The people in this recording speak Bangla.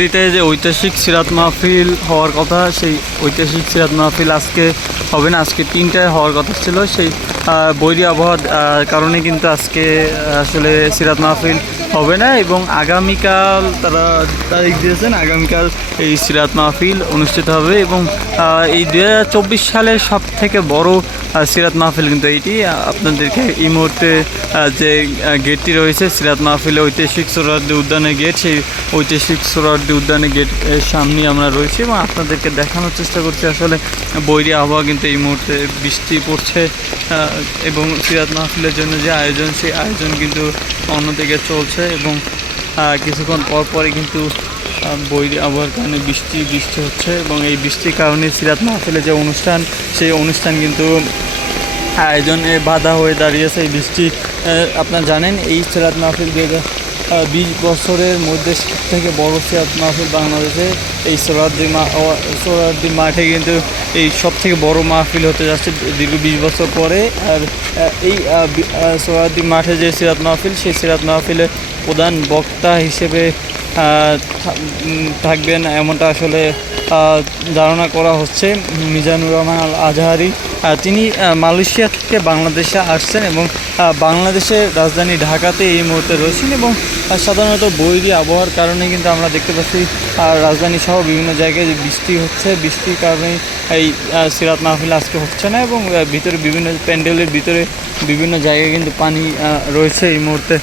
দিতে যে ঐতিহাসিক সিরাত মাহফিল হওয়ার কথা, সেই ঐতিহাসিক সিরাত মাহফিল আজকে হবে না, আজকে তিনটায় হওয়ার কথা ছিল। সেই বৈরী আবহাওয়ার কারণে কিন্তু আজকে আসলে সিরাত মাহফিল হবে না এবং আগামীকাল তারা তারিখ দিয়েছেন, আগামীকাল এই সিরাত মাহফিল অনুষ্ঠিত হবে এবং এই দু হাজার চব্বিশ সালের সব থেকে বড় সিরাত মাহফিল কিন্তু এইটি। আপনাদেরকে এই মুহূর্তে যে গেটটি রয়েছে, সিরাত মাহফিলে ঐতিহাসিক সোহরাওয়ার্দী উদ্যানের গেট, সেই ঐতিহাসিক সোহরাওয়ার্দী উদ্যানের গেট সামনে আমরা রয়েছি এবং আপনাদেরকে দেখানোর চেষ্টা করছি আসলে বৈরী আবহাওয়া কিন্তু এই মুহূর্তে বৃষ্টি পড়ছে এবং সিরাত মাহফিলের জন্য যে আয়োজন, সেই আয়োজন কিন্তু অন্যদিকে চলছে এবং কিছুক্ষণ পর পরই কিন্তু বৈরী আবহাওয়ার কারণে বৃষ্টি বৃষ্টি হচ্ছে এবং এই বৃষ্টির কারণে সিরাত মাহফিলের যে অনুষ্ঠান, সেই অনুষ্ঠান কিন্তু আয়োজনে বাধা হয়ে দাঁড়িয়েছে এই বৃষ্টি। আপনারা জানেন, এই সিরাত মাহফিল দু বিশ বছরের মধ্যে সব থেকে বড় সিরাত মাহফিল বাংলাদেশে। এই সোহরাদ্দি মা, ও- মাঠে কিন্তু এই সব থেকে বড় মাহফিল হতে যাচ্ছে দীর্ঘ বিশ বছর পরে। আর এই সোহরাদ্দি মাঠে যে সিরাত মাহফিল, সেই সিরাত মাহফিলে প্রধান বক্তা হিসেবে থাকবেন এমনটা আসলে ধারণা করা হচ্ছে মিজানুর রহমান আল আজহারি তিনি মালয়েশিয়া থেকে বাংলাদেশে আসছেন এবং বাংলাদেশের রাজধানী ঢাকাতে এই মুহূর্তে রয়েছেন এবং সাধারণত বৈরী আবহাওয়ার কারণে কিন্তু আমরা দেখতে পাচ্ছি রাজধানী সহ বিভিন্ন জায়গায় বৃষ্টি হচ্ছে, বৃষ্টির কারণে এই সিরাত মাহফিল আজকে হচ্ছে না এবং ভিতরে বিভিন্ন প্যান্ডেলের ভিতরে বিভিন্ন জায়গায় কিন্তু পানি রয়েছে এই মুহূর্তে।